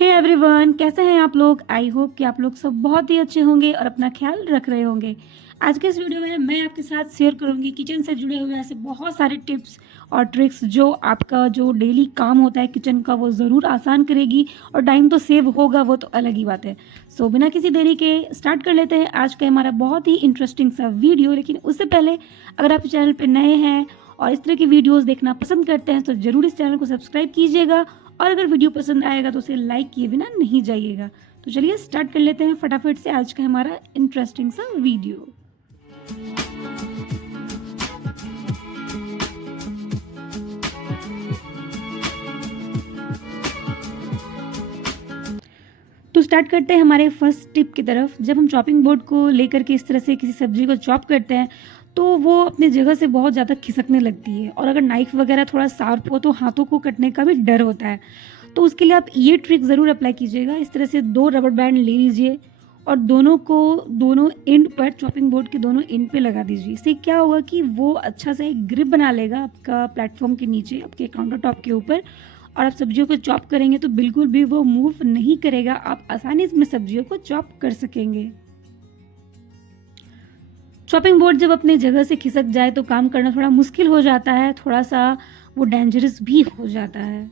Hey everyone, कैसे हैं आप लोग। आई होप कि आप लोग सब बहुत ही अच्छे होंगे और अपना ख्याल रख रहे होंगे। आज के इस वीडियो में मैं आपके साथ शेयर करूंगी किचन से जुड़े हुए ऐसे बहुत सारे टिप्स और ट्रिक्स जो आपका जो डेली काम होता है किचन का वो ज़रूर आसान करेगी। और टाइम तो सेव होगा, वो तो अलग ही बात है। सो बिना किसी देरी के स्टार्ट कर लेते हैं आज का हमारा बहुत ही इंटरेस्टिंग सा वीडियो। लेकिन उससे पहले अगर आप चैनल पर नए हैं और इस तरह की वीडियोज़ देखना पसंद करते हैं तो ज़रूर इस चैनल को सब्सक्राइब कीजिएगा। और अगर वीडियो पसंद आएगा तो उसे लाइक किए बिना नहीं जाइएगा। तो चलिए स्टार्ट कर लेते हैं फटाफट से आज का हमारा इंटरेस्टिंग सा वीडियो। तो स्टार्ट करते हैं हमारे फर्स्ट टिप की तरफ। जब हम चॉपिंग बोर्ड को लेकर के इस तरह से किसी सब्जी को चॉप करते हैं तो वो अपनी जगह से बहुत ज़्यादा खिसकने लगती है। और अगर नाइफ वगैरह थोड़ा शार्प हो तो हाथों को कटने का भी डर होता है। तो उसके लिए आप ये ट्रिक ज़रूर अप्लाई कीजिएगा। इस तरह से 2 रबर बैंड ले लीजिए और दोनों एंड पर चॉपिंग बोर्ड के दोनों एंड पे लगा दीजिए। इससे क्या होगा कि वो अच्छा सा एक ग्रिप बना लेगा आपका प्लेटफॉर्म के नीचे, आपके काउंटर टॉप के ऊपर। और आप सब्जियों को चॉप करेंगे तो बिल्कुल भी वो मूव नहीं करेगा। आप आसानी से सब्जियों को चॉप कर सकेंगे। चॉपिंग बोर्ड जब अपने जगह से खिसक जाए तो काम करना थोड़ा मुश्किल हो जाता है, थोड़ा सा वो डेंजरस भी हो जाता है।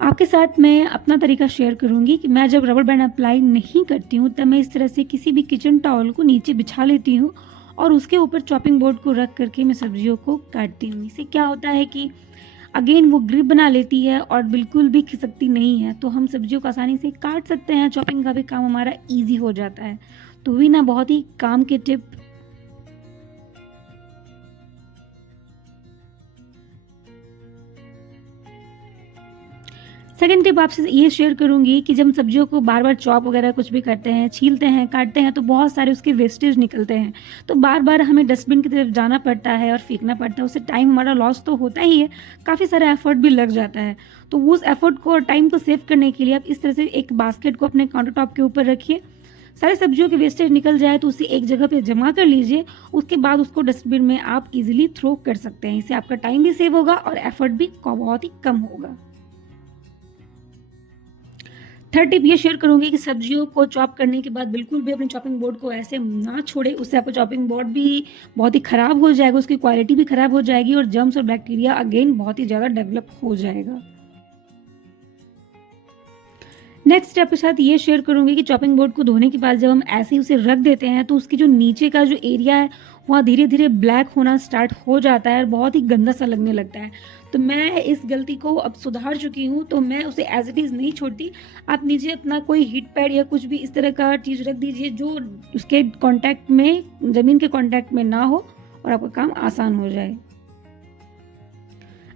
आपके साथ मैं अपना तरीका शेयर करूंगी कि मैं जब रबर बैंड अप्लाई नहीं करती हूँ तब मैं इस तरह से किसी भी किचन टॉवल को नीचे बिछा लेती हूँ और उसके ऊपर चॉपिंग बोर्ड को रख करके मैं सब्जियों को काटती हूँ। इससे क्या होता है कि अगेन वो ग्रिप बना लेती है और बिल्कुल भी खिसकती नहीं है। तो हम सब्जियों को आसानी से काट सकते हैं, चॉपिंग का भी काम हमारा ईजी हो जाता है। तो भी ना बहुत ही काम के टिप। सेकंड टिप आपसे ये शेयर करूंगी कि जब सब्जियों को बार बार चॉप वगैरह कुछ भी करते हैं, छीलते हैं, काटते हैं तो बहुत सारे उसके वेस्टेज निकलते हैं। तो बार बार हमें डस्टबिन की तरफ जाना पड़ता है और फेंकना पड़ता है। उससे टाइम हमारा लॉस तो होता ही है, काफ़ी सारा एफर्ट भी लग जाता है। तो उस एफर्ट को और टाइम को सेव करने के लिए आप इस तरह से एक बास्केट को अपने काउंटर टॉप के ऊपर रखिए। सारे सब्जियों के वेस्टेज निकल जाए तो उसे एक जगह पे जमा कर लीजिए। उसके बाद उसको डस्टबिन में आप इजीली थ्रो कर सकते हैं। इससे आपका टाइम भी सेव होगा और एफर्ट भी बहुत ही कम होगा। थर्ड टिप ये शेयर करूंगी कि सब्जियों को चॉप करने के बाद बिल्कुल भी अपने चॉपिंग बोर्ड को ऐसे ना छोड़े। उससे आपका चॉपिंग बोर्ड भी बहुत ही ख़राब हो जाएगा, उसकी क्वालिटी भी ख़राब हो जाएगी और जर्म्स और बैक्टीरिया अगेन बहुत ही ज़्यादा डेवलप हो जाएगा। नेक्स्ट स्टेप के साथ ये शेयर करूंगी कि चॉपिंग बोर्ड को धोने के बाद जब हम ऐसे ही उसे रख देते हैं तो उसकी जो नीचे का जो एरिया है वहाँ धीरे धीरे ब्लैक होना स्टार्ट हो जाता है और बहुत ही गंदा सा लगने लगता है। तो मैं इस गलती को अब सुधार चुकी हूँ, तो मैं उसे एज इट इज़ नहीं छोड़ती। आप नीचे अपना कोई हीट पैड या कुछ भी इस तरह का चीज़ रख दीजिए जो उसके कांटेक्ट में, ज़मीन के कांटेक्ट में ना हो और आपका काम आसान हो जाए।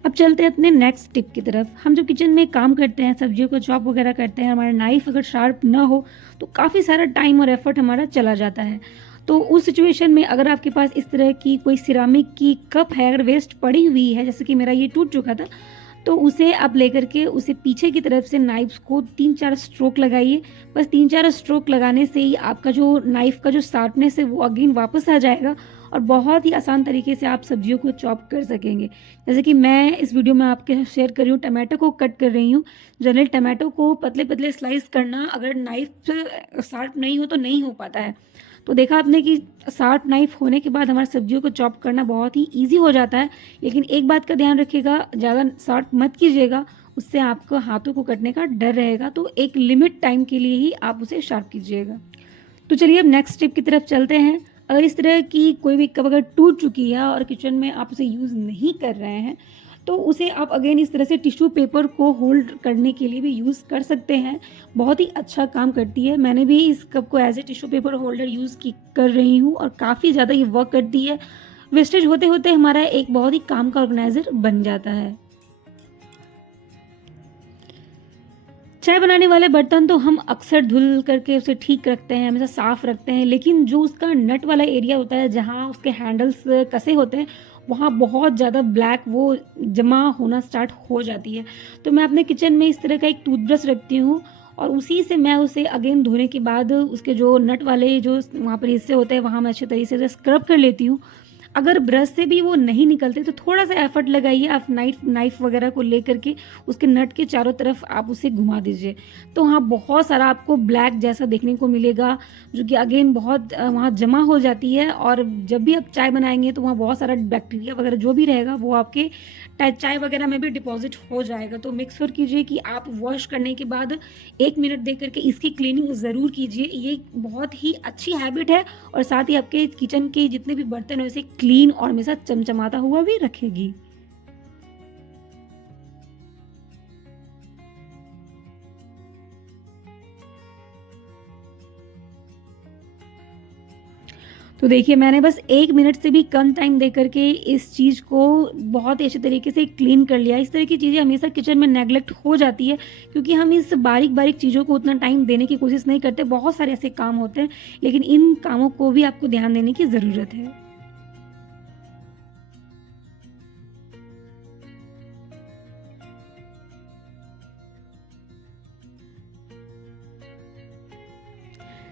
अब चलते हैं अपने नेक्स्ट टिप की तरफ। हम जब किचन में काम करते हैं, सब्जियों को चॉप वगैरह करते हैं, हमारा नाइफ अगर शार्प ना हो तो काफ़ी सारा टाइम और एफर्ट हमारा चला जाता है। तो उस सिचुएशन में अगर आपके पास इस तरह की कोई सिरामिक की कप है, अगर वेस्ट पड़ी हुई है, जैसे कि मेरा ये टूट चुका था, तो उसे आप लेकर के उसे पीछे की तरफ से नाइफ्स को 3-4 स्ट्रोक लगाइए। बस 3-4 स्ट्रोक लगाने से ही आपका जो नाइफ का जो शार्पनेस है वो अगेन वापस आ जाएगा और बहुत ही आसान तरीके से आप सब्जियों को चॉप कर सकेंगे। जैसे कि मैं इस वीडियो में आपके शेयर कर रही हूँ, टमाटो को कट कर रही हूँ। जनरल टमाटो को पतले पतले स्लाइस करना अगर नाइफ शार्प नहीं हो तो नहीं हो पाता है। तो देखा आपने कि शार्प नाइफ होने के बाद हमारी सब्जियों को चॉप करना बहुत ही ईजी हो जाता है। लेकिन एक बात का ध्यान रखिएगा, ज़्यादा शार्प मत कीजिएगा, उससे आपको हाथों को कटने का डर रहेगा। तो एक लिमिट टाइम के लिए ही आप उसे शार्प कीजिएगा। तो चलिए अब नेक्स्ट स्टेप की तरफ चलते हैं। अगर इस तरह की कोई भी कप अगर टूट चुकी है और किचन में आप उसे यूज़ नहीं कर रहे हैं तो उसे आप अगेन इस तरह से टिश्यू पेपर को होल्ड करने के लिए भी यूज़ कर सकते हैं। बहुत ही अच्छा काम करती है। मैंने भी इस कप को as a tissue paper holder use कर रही हूँ और काफ़ी ज़्यादा ये वर्क करती है। वेस्टेज होते होते हमारा एक बहुत ही काम का ऑर्गेनाइजर बन जाता है। चाय बनाने वाले बर्तन तो हम अक्सर धुल करके उसे ठीक रखते हैं, हमेशा साफ रखते हैं। लेकिन जो उसका नट वाला एरिया होता है जहाँ उसके हैंडल्स कसे होते हैं वहाँ बहुत ज़्यादा ब्लैक वो जमा होना स्टार्ट हो जाती है। तो मैं अपने किचन में इस तरह का एक टूथब्रश रखती हूँ और उसी से मैं उसे अगेन धोने के बाद उसके जो नट वाले जो वहाँ पर हिस्से होते हैं वहाँ मैं अच्छे तरीके से स्क्रब कर लेती हूँ। अगर ब्रश से भी वो नहीं निकलते तो थोड़ा-सा एफर्ट लगाइए, आप नाइफ़ नाइफ़ वगैरह को लेकर के उसके नट के चारों तरफ आप उसे घुमा दीजिए। तो हाँ, बहुत सारा आपको ब्लैक जैसा देखने को मिलेगा, जो कि अगेन बहुत वहाँ जमा हो जाती है, और जब भी आप चाय बनाएँगे तो वहाँ बहुत सारा बैक्टीरिया वगैरह जो भी रहेगा वो आपके चाय वगैरह में भी डिपॉज़िट हो जाएगा। तो मेक श्योर कीजिए कि आप वॉश करने के बाद 1 मिनट दे कर के इसकी क्लीनिंग ज़रूर कीजिए। ये बहुत ही अच्छी हैबिट है और साथ ही आपके किचन के जितने भी बर्तन हैं उसे क्लीन और हमेशा चमचमाता हुआ भी रखेगी। तो देखिए, मैंने बस 1 मिनट से भी कम टाइम दे कर के इस चीज़ को बहुत ही अच्छे तरीके से क्लीन कर लिया। इस तरह की चीज़ें हमेशा किचन में नेग्लेक्ट हो जाती है, क्योंकि हम इस बारीक-बारीक चीज़ों को उतना टाइम देने की कोशिश नहीं करते। बहुत सारे ऐसे काम होते हैं, लेकिन इन कामों को भी आपको ध्यान देने की ज़रूरत है।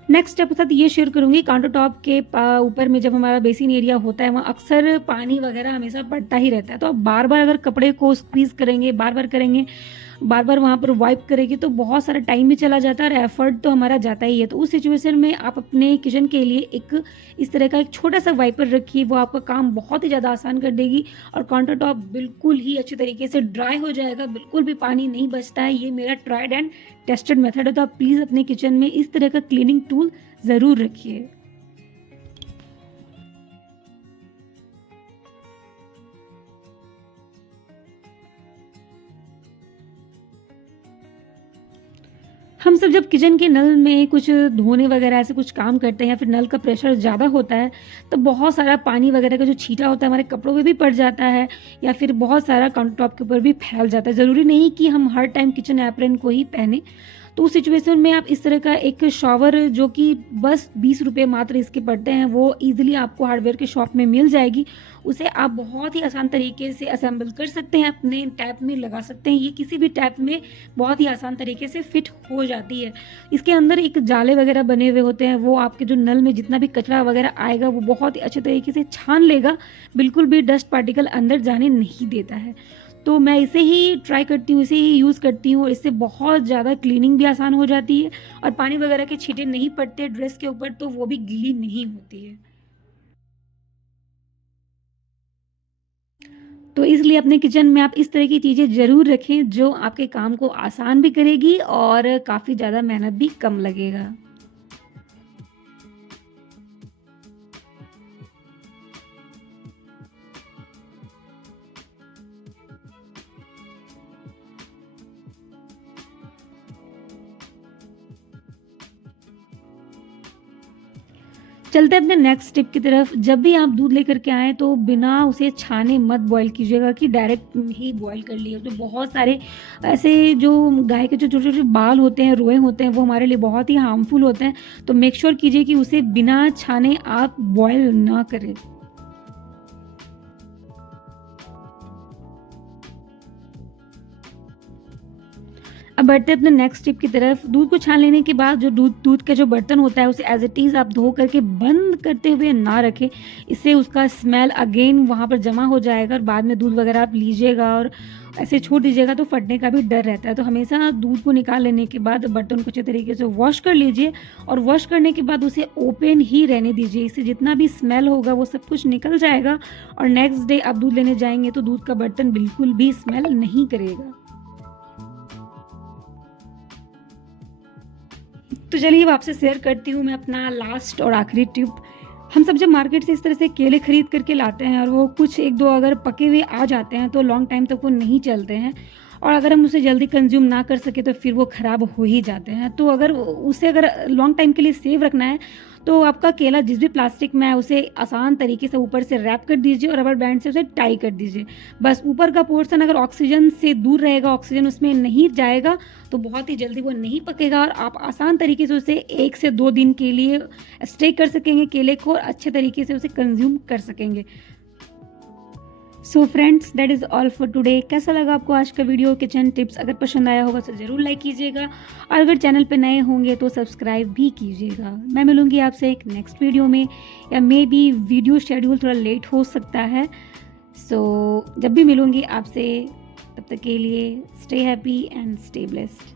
नेक्स्ट स्टेप के साथ ये शेयर करूँगी, काउंटर टॉप के ऊपर में जब हमारा बेसिन एरिया होता है, वहाँ अक्सर पानी वगैरह हमेशा पड़ता ही रहता है। तो आप बार-बार अगर कपड़े को स्क्वीज़ करेंगे, बार-बार करेंगे, बार-बार वहाँ पर वाइप करेंगे, तो बहुत सारा टाइम भी चला जाता है और एफर्ट तो हमारा जाता ही है। तो उस सिचुएशन में आप अपने किचन के लिए एक इस तरह का एक छोटा-सा वाइपर रखिए, वो आपका काम बहुत ही ज़्यादा आसान कर देगी और काउंटर टॉप बिल्कुल ही अच्छे तरीके से ड्राई हो जाएगा, बिल्कुल भी पानी नहीं बचता है। ये मेरा ट्राइड एंड टेस्टेड मेथड है, तो आप प्लीज़ अपने किचन में इस तरह का क्लीनिंग टूल ज़रूर रखिए। हम सब जब किचन के नल में कुछ धोने वगैरह ऐसे कुछ काम करते हैं या फिर नल का प्रेशर ज़्यादा होता है, तो बहुत सारा पानी वगैरह का जो छींटा होता है हमारे कपड़ों पे भी पड़ जाता है या फिर बहुत सारा काउंटर टॉप के ऊपर भी फैल जाता है। ज़रूरी नहीं कि हम हर टाइम किचन एप्रन को ही पहने। तो उस सिचुएशन में आप इस तरह का एक शॉवर, जो कि बस ₹20 मात्र इसके पड़ते हैं, वो ईज़िली आपको हार्डवेयर के शॉप में मिल जाएगी। उसे आप बहुत ही आसान तरीके से असेंबल कर सकते हैं, अपने टैप में लगा सकते हैं। ये किसी भी टैप में बहुत ही आसान तरीके से फिट हो जाती है। इसके अंदर एक जाले वगैरह बने हुए होते हैं, वो आपके जो नल में जितना भी कचरा वगैरह आएगा वो बहुत ही अच्छे तरीके से छान लेगा, बिल्कुल भी डस्ट पार्टिकल अंदर जाने नहीं देता है। तो मैं इसे ही ट्राई करती हूँ, इसे ही यूज़ करती हूँ और इससे बहुत ज़्यादा क्लीनिंग भी आसान हो जाती है और पानी वगैरह के छींटे नहीं पड़ते ड्रेस के ऊपर, तो वो भी गीली नहीं होती है। तो इसलिए अपने किचन में आप इस तरह की चीज़ें ज़रूर रखें, जो आपके काम को आसान भी करेगी और काफ़ी ज़्यादा मेहनत भी कम लगेगा। चलते हैं अपने नेक्स्ट टिप की तरफ। जब भी आप दूध लेकर के आएँ तो बिना उसे छाने मत बॉयल कीजिएगा कि डायरेक्ट ही बॉयल कर लिए। तो बहुत सारे ऐसे जो गाय के जो छोटे-छोटे बाल होते हैं, रोएँ होते हैं, वो हमारे लिए बहुत ही हार्मफुल होते हैं। तो मेक श्योर कीजिए कि उसे बिना छाने आप बॉयल ना करें। अब बढ़ते हैं अपने नेक्स्ट टिप की तरफ। दूध को छान लेने के बाद जो दूध दूध का जो बर्तन होता है उसे एज़ इट इज़ आप धो करके बंद करते हुए ना रखें। इससे उसका स्मेल अगेन वहाँ पर जमा हो जाएगा और बाद में दूध वगैरह आप लीजिएगा और ऐसे छोड़ दीजिएगा तो फटने का भी डर रहता है। तो हमेशा दूध को निकाल लेने के बाद बर्तन को अच्छे तरीके से वॉश कर लीजिए और वॉश करने के बाद उसे ओपन ही रहने दीजिए। इससे जितना भी स्मेल होगा वो सब कुछ निकल जाएगा और नेक्स्ट डे आप दूध लेने जाएँगे तो दूध का बर्तन बिल्कुल भी स्मेल नहीं करेगा। तो चलिए अब आपसे शेयर करती हूँ मैं अपना लास्ट और आखिरी टिप। हम सब जब मार्केट से इस तरह से केले खरीद करके लाते हैं और वो कुछ 1-2 अगर पके हुए आ जाते हैं तो लॉन्ग टाइम तक वो नहीं चलते हैं और अगर हम उसे जल्दी कंज्यूम ना कर सके तो फिर वो ख़राब हो ही जाते हैं। तो अगर उसे अगर लॉन्ग टाइम के लिए सेव रखना है तो आपका केला जिस भी प्लास्टिक में है उसे आसान तरीके से ऊपर से रैप कर दीजिए और रबर बैंड से उसे टाई कर दीजिए। बस ऊपर का पोर्शन अगर ऑक्सीजन से दूर रहेगा, ऑक्सीजन उसमें नहीं जाएगा तो बहुत ही जल्दी वो नहीं पकेगा और आप आसान तरीके से उसे 1 से 2 दिन के लिए स्टे कर सकेंगे केले को और अच्छे तरीके से उसे कंज्यूम कर सकेंगे। So friends, that is all for today. कैसा लगा आपको आज का वीडियो, किचन टिप्स? अगर पसंद आया होगा तो ज़रूर लाइक कीजिएगा, और अगर चैनल पे नए होंगे तो सब्सक्राइब भी कीजिएगा। मैं मिलूँगी आपसे एक नेक्स्ट वीडियो में, या मे बी वीडियो शेड्यूल थोड़ा लेट हो सकता है। सो जब भी मिलूँगी आपसे, तब तक के लिए stay happy and stay blessed.